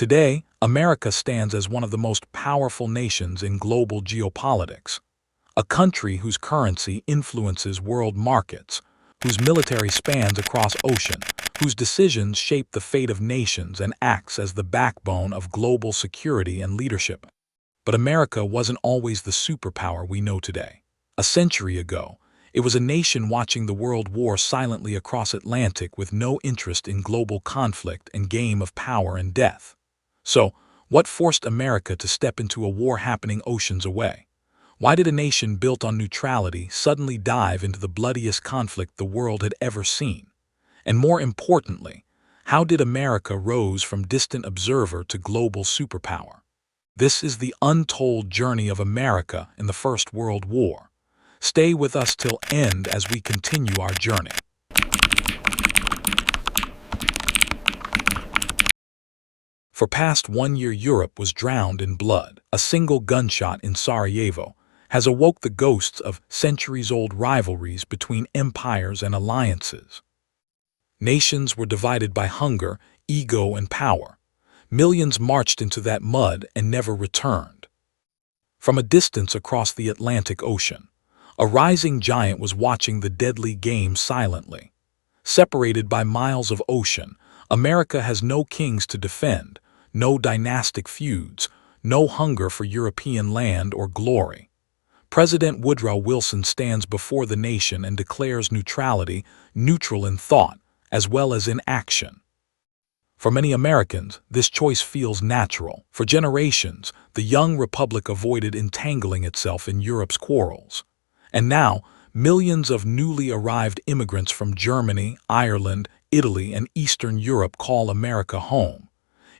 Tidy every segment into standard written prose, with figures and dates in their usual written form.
Today, America stands as one of the most powerful nations in global geopolitics, a country whose currency influences world markets, whose military spans across ocean, whose decisions shape the fate of nations and acts as the backbone of global security and leadership. But America wasn't always the superpower we know today. A century ago, it was a nation watching the world war silently across Atlantic with no interest in global conflict and game of power and death. So, what forced America to step into a war happening oceans away? Why did a nation built on neutrality suddenly dive into the bloodiest conflict the world had ever seen? And more importantly, how did America rise from distant observer to global superpower? This is the untold journey of America in the First World War. Stay with us till end as we continue our journey. For past 1 year, Europe was drowned in blood. A single gunshot in Sarajevo has awoke the ghosts of centuries-old rivalries between empires and alliances. Nations were divided by hunger, ego, and power. Millions marched into that mud and never returned. From a distance across the Atlantic Ocean, a rising giant was watching the deadly game silently. Separated by miles of ocean, America has no kings to defend, no dynastic feuds, no hunger for European land or glory. President Woodrow Wilson stands before the nation and declares neutrality, neutral in thought as well as in action. For many Americans, this choice feels natural. For generations, the young republic avoided entangling itself in Europe's quarrels. And now, millions of newly arrived immigrants from Germany, Ireland, Italy, and Eastern Europe call America home.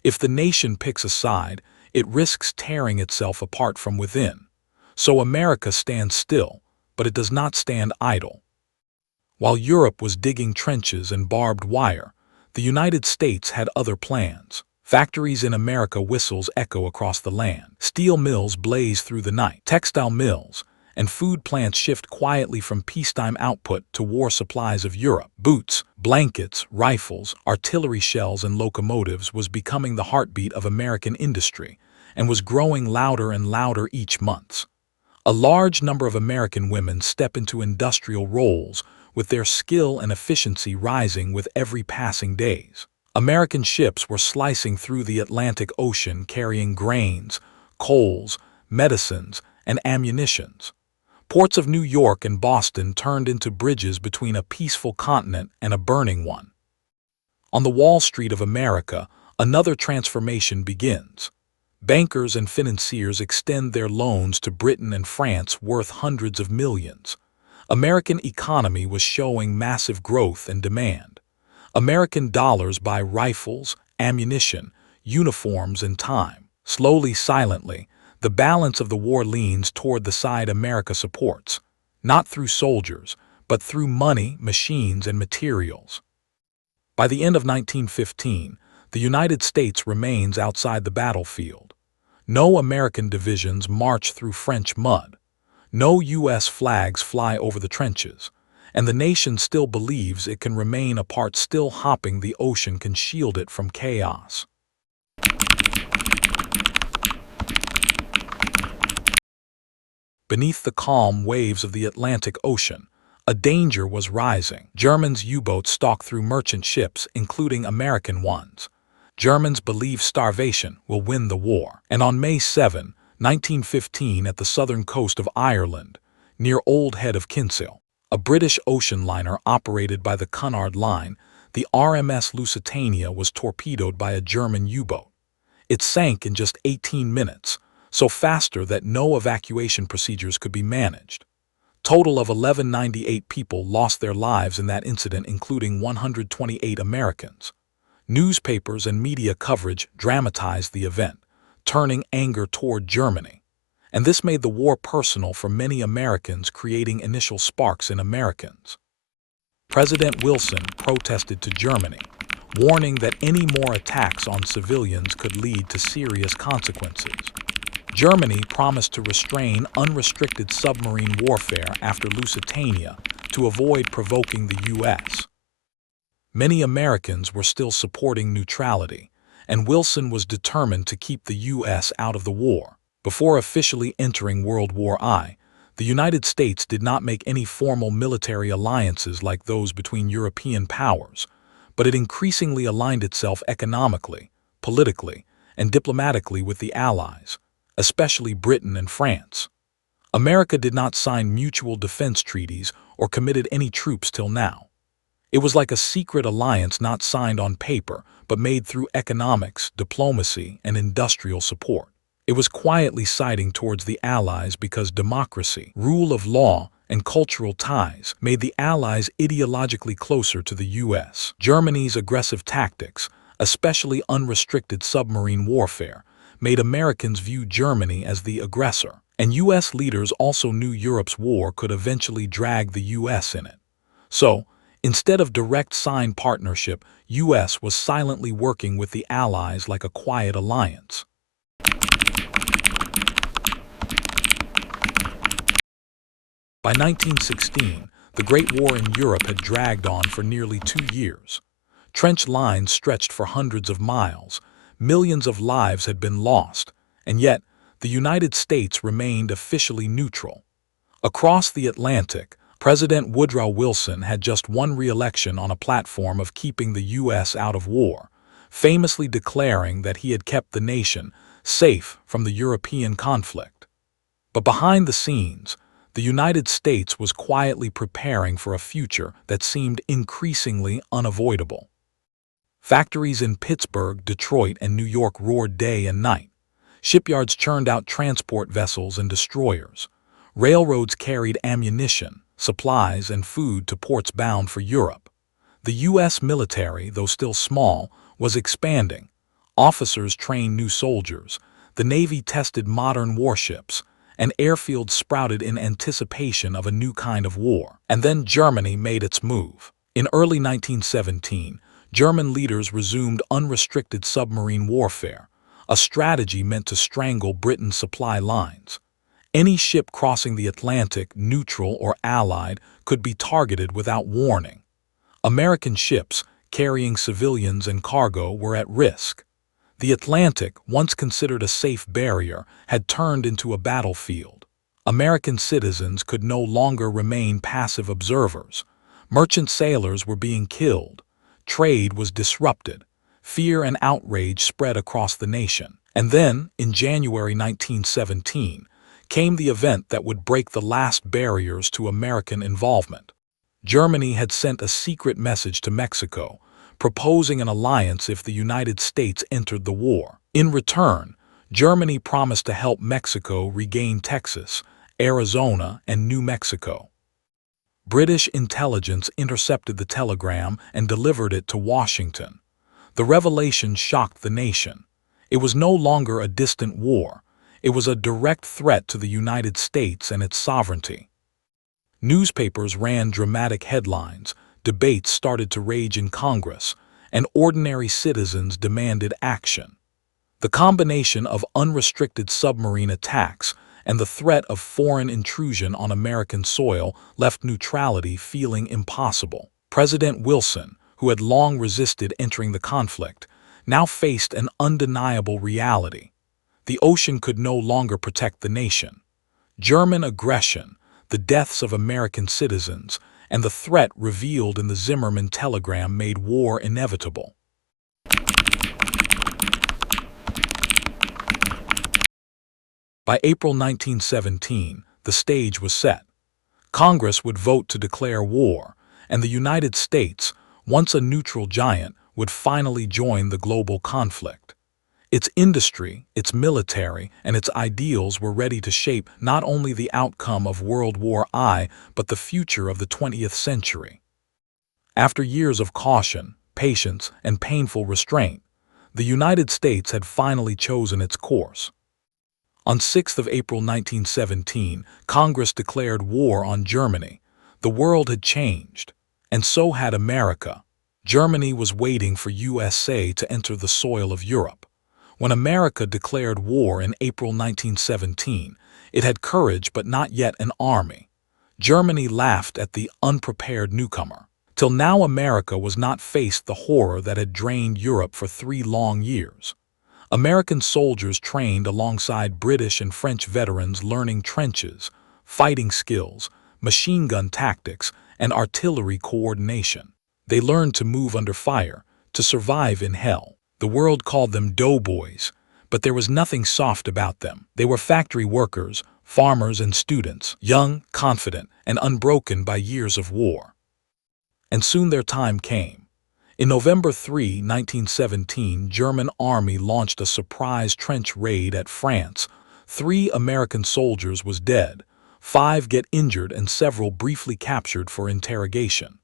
If the nation picks a side, it risks tearing itself apart from within. So America stands still, but it does not stand idle. While Europe was digging trenches and barbed wire, the United States had other plans. Factories in America whistles echo across the land. Steel mills blaze through the night. Textile mills and food plants shift quietly from peacetime output to war supplies of Europe. Boots, blankets, rifles, artillery shells, and locomotives was becoming the heartbeat of American industry and was growing louder and louder each month. A large number of American women step into industrial roles, with their skill and efficiency rising with every passing days. American ships were slicing through the Atlantic Ocean carrying grains, coals, medicines, and ammunitions. Ports of New York and Boston turned into bridges between a peaceful continent and a burning one. On the Wall Street of America, another transformation begins. Bankers and financiers extend their loans to Britain and France worth hundreds of millions. American economy was showing massive growth and demand. American dollars buy rifles, ammunition, uniforms, and time. Slowly, silently, the balance of the war leans toward the side America supports, not through soldiers, but through money, machines, and materials. By the end of 1915, the United States remains outside the battlefield. No American divisions march through French mud. No U.S. flags fly over the trenches, and the nation still believes it can remain apart. Still hopping the ocean can shield it from chaos. Beneath the calm waves of the Atlantic Ocean, a danger was rising. Germans' U-boats stalk through merchant ships, including American ones. Germans believe starvation will win the war. And on May 7, 1915, at the southern coast of Ireland, near Old Head of Kinsale, a British ocean liner operated by the Cunard Line, the RMS Lusitania, was torpedoed by a German U-boat. It sank in just 18 minutes, so faster that no evacuation procedures could be managed. Total of 1,198 people lost their lives in that incident, including 128 Americans. Newspapers and media coverage dramatized the event, turning anger toward Germany. And this made the war personal for many Americans, creating initial sparks in Americans. President Wilson protested to Germany, warning that any more attacks on civilians could lead to serious consequences. Germany promised to restrain unrestricted submarine warfare after Lusitania to avoid provoking the U.S. Many Americans were still supporting neutrality, and Wilson was determined to keep the U.S. out of the war. Before officially entering World War I, the United States did not make any formal military alliances like those between European powers, but it increasingly aligned itself economically, politically, and diplomatically with the Allies, especially Britain and France. America did not sign mutual defense treaties or committed any troops till now. It was like a secret alliance not signed on paper, but made through economics, diplomacy, and industrial support. It was quietly siding towards the Allies because democracy, rule of law, and cultural ties made the Allies ideologically closer to the U.S. Germany's aggressive tactics, especially unrestricted submarine warfare, made Americans view Germany as the aggressor, and U.S. leaders also knew Europe's war could eventually drag the U.S. in it. So, instead of direct signed partnership, U.S. was silently working with the Allies like a quiet alliance. By 1916, the Great War in Europe had dragged on for nearly 2 years. Trench lines stretched for hundreds of miles, millions of lives had been lost, and yet the United States remained officially neutral. Across the Atlantic, President Woodrow Wilson had just won re-election on a platform of keeping the U.S. out of war, famously declaring that he had kept the nation safe from the European conflict. But behind the scenes, the United States was quietly preparing for a future that seemed increasingly unavoidable. Factories in Pittsburgh, Detroit, and New York roared day and night. Shipyards churned out transport vessels and destroyers. Railroads carried ammunition, supplies, and food to ports bound for Europe. The U.S. military, though still small, was expanding. Officers trained new soldiers, the Navy tested modern warships, and airfields sprouted in anticipation of a new kind of war. And then Germany made its move. In early 1917, German leaders resumed unrestricted submarine warfare, a strategy meant to strangle Britain's supply lines. Any ship crossing the Atlantic, neutral or allied, could be targeted without warning. American ships, carrying civilians and cargo, were at risk. The Atlantic, once considered a safe barrier, had turned into a battlefield. American citizens could no longer remain passive observers. Merchant sailors were being killed. Trade was disrupted. Fear and outrage spread across the nation. And then, in January 1917, came the event that would break the last barriers to American involvement. Germany had sent a secret message to Mexico, proposing an alliance if the United States entered the war. In return, Germany promised to help Mexico regain Texas, Arizona, and New Mexico. British intelligence intercepted the telegram and delivered it to Washington. The revelation shocked the nation. It was no longer a distant war. It was a direct threat to the United States and its sovereignty. Newspapers ran dramatic headlines, debates started to rage in Congress, and ordinary citizens demanded action. The combination of unrestricted submarine attacks and the threat of foreign intrusion on American soil left neutrality feeling impossible. President Wilson, who had long resisted entering the conflict, now faced an undeniable reality. The ocean could no longer protect the nation. German aggression, the deaths of American citizens, and the threat revealed in the Zimmermann telegram made war inevitable. By April 1917, the stage was set. Congress would vote to declare war, and the United States, once a neutral giant, would finally join the global conflict. Its industry, its military, and its ideals were ready to shape not only the outcome of World War I, but the future of the 20th century. After years of caution, patience, and painful restraint, the United States had finally chosen its course. On 6 April 1917, Congress declared war on Germany. The world had changed, and so had America. Germany was waiting for USA to enter the soil of Europe. When America declared war in April 1917, it had courage but not yet an army. Germany laughed at the unprepared newcomer. Till now, America was not faced the horror that had drained Europe for 3 long years. American soldiers trained alongside British and French veterans, learning trenches, fighting skills, machine gun tactics, and artillery coordination. They learned to move under fire, to survive in hell. The world called them doughboys, but there was nothing soft about them. They were factory workers, farmers, and students, young, confident, and unbroken by years of war. And soon their time came. In November 1917, German army launched a surprise trench raid at France. 3 American soldiers was dead, 5 get injured, and several briefly captured for interrogation.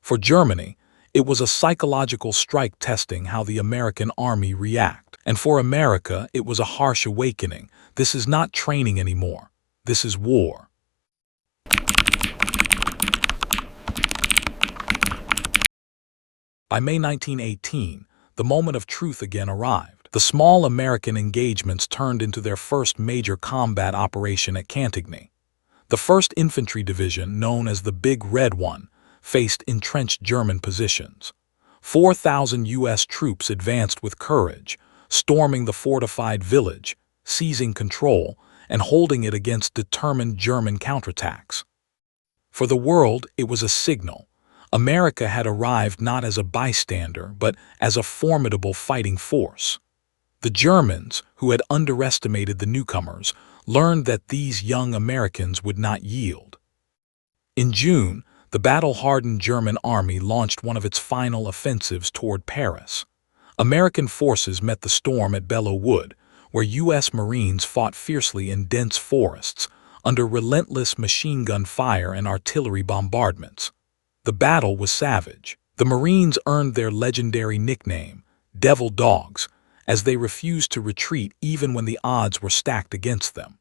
For Germany, it was a psychological strike testing how the American army react. And for America, it was a harsh awakening. This is not training anymore. This is war. By May 1918, the moment of truth again arrived. The small American engagements turned into their first major combat operation at Cantigny. The 1st Infantry Division, known as the Big Red One, faced entrenched German positions. 4,000 U.S. troops advanced with courage, storming the fortified village, seizing control, and holding it against determined German counterattacks. For the world, it was a signal. America had arrived not as a bystander, but as a formidable fighting force. The Germans, who had underestimated the newcomers, learned that these young Americans would not yield. In June, the battle-hardened German army launched one of its final offensives toward Paris. American forces met the storm at Belleau Wood, where U.S. Marines fought fiercely in dense forests, under relentless machine gun fire and artillery bombardments. The battle was savage. The Marines earned their legendary nickname, Devil Dogs, as they refused to retreat even when the odds were stacked against them.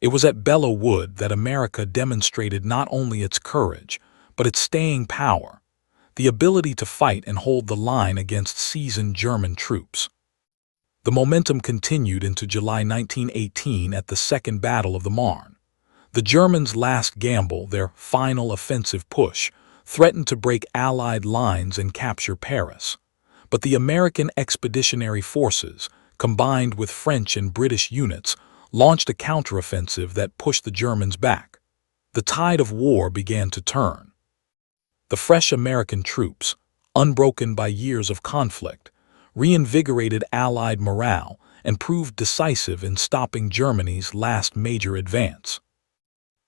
It was at Belleau Wood that America demonstrated not only its courage, but its staying power, the ability to fight and hold the line against seasoned German troops. The momentum continued into July 1918 at the Second Battle of the Marne. The Germans' last gamble, their final offensive push, threatened to break Allied lines and capture Paris. But the American Expeditionary Forces, combined with French and British units, launched a counteroffensive that pushed the Germans back. The tide of war began to turn. The fresh American troops, unbroken by years of conflict, reinvigorated Allied morale and proved decisive in stopping Germany's last major advance.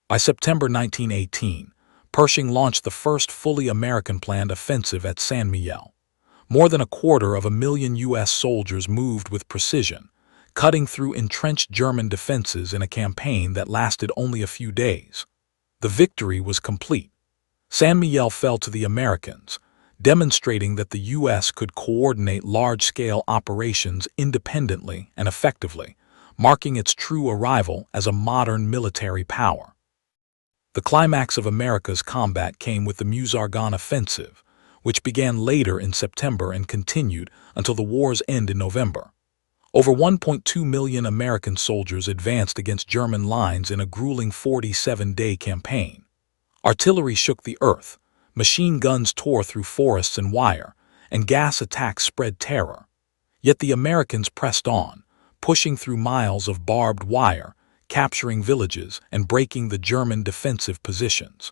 By September 1918, Pershing launched the first fully American-planned offensive at Saint-Mihiel. More than 250,000 U.S. soldiers moved with precision, cutting through entrenched German defenses in a campaign that lasted only a few days. The victory was complete. Saint-Mihiel fell to the Americans, demonstrating that the U.S. could coordinate large-scale operations independently and effectively, marking its true arrival as a modern military power. The climax of America's combat came with the Meuse-Argonne offensive, which began later in September and continued until the war's end in November. Over 1.2 million American soldiers advanced against German lines in a grueling 47-day campaign. Artillery shook the earth, machine guns tore through forests and wire, and gas attacks spread terror. Yet the Americans pressed on, pushing through miles of barbed wire, capturing villages, and breaking the German defensive positions.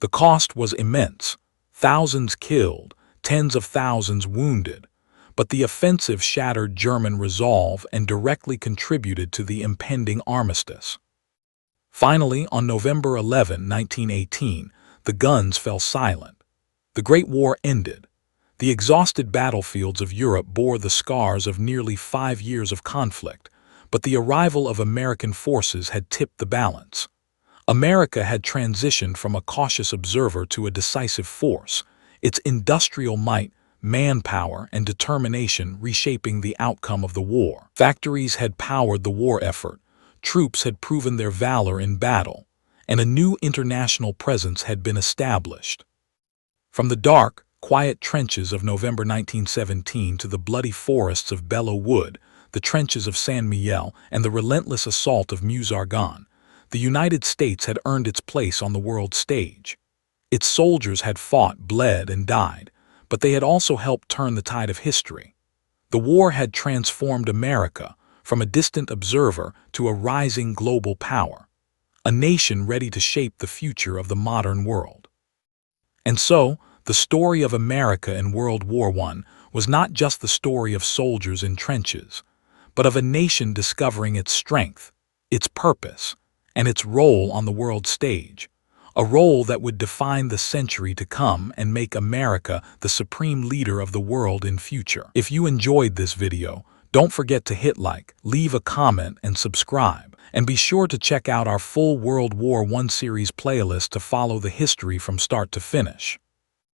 The cost was immense. Thousands killed, tens of thousands wounded, but the offensive shattered German resolve and directly contributed to the impending armistice. Finally, on November 11, 1918, the guns fell silent. The Great War ended. The exhausted battlefields of Europe bore the scars of nearly 5 years of conflict, but the arrival of American forces had tipped the balance. America had transitioned from a cautious observer to a decisive force, its industrial might, manpower, and determination reshaping the outcome of the war. Factories had powered the war effort, troops had proven their valor in battle, and a new international presence had been established. From the dark, quiet trenches of November 1917 to the bloody forests of Belleau Wood, the trenches of Saint-Mihiel, and the relentless assault of Meuse-Argonne, the United States had earned its place on the world stage. Its soldiers had fought, bled, and died, but they had also helped turn the tide of history. The war had transformed America from a distant observer to a rising global power, a nation ready to shape the future of the modern world. And so, the story of America in World War I was not just the story of soldiers in trenches, but of a nation discovering its strength, its purpose, and its role on the world stage, a role that would define the century to come and make America the supreme leader of the world in future. If you enjoyed this video, don't forget to hit like, leave a comment, and subscribe. And be sure to check out our full World War I series playlist to follow the history from start to finish.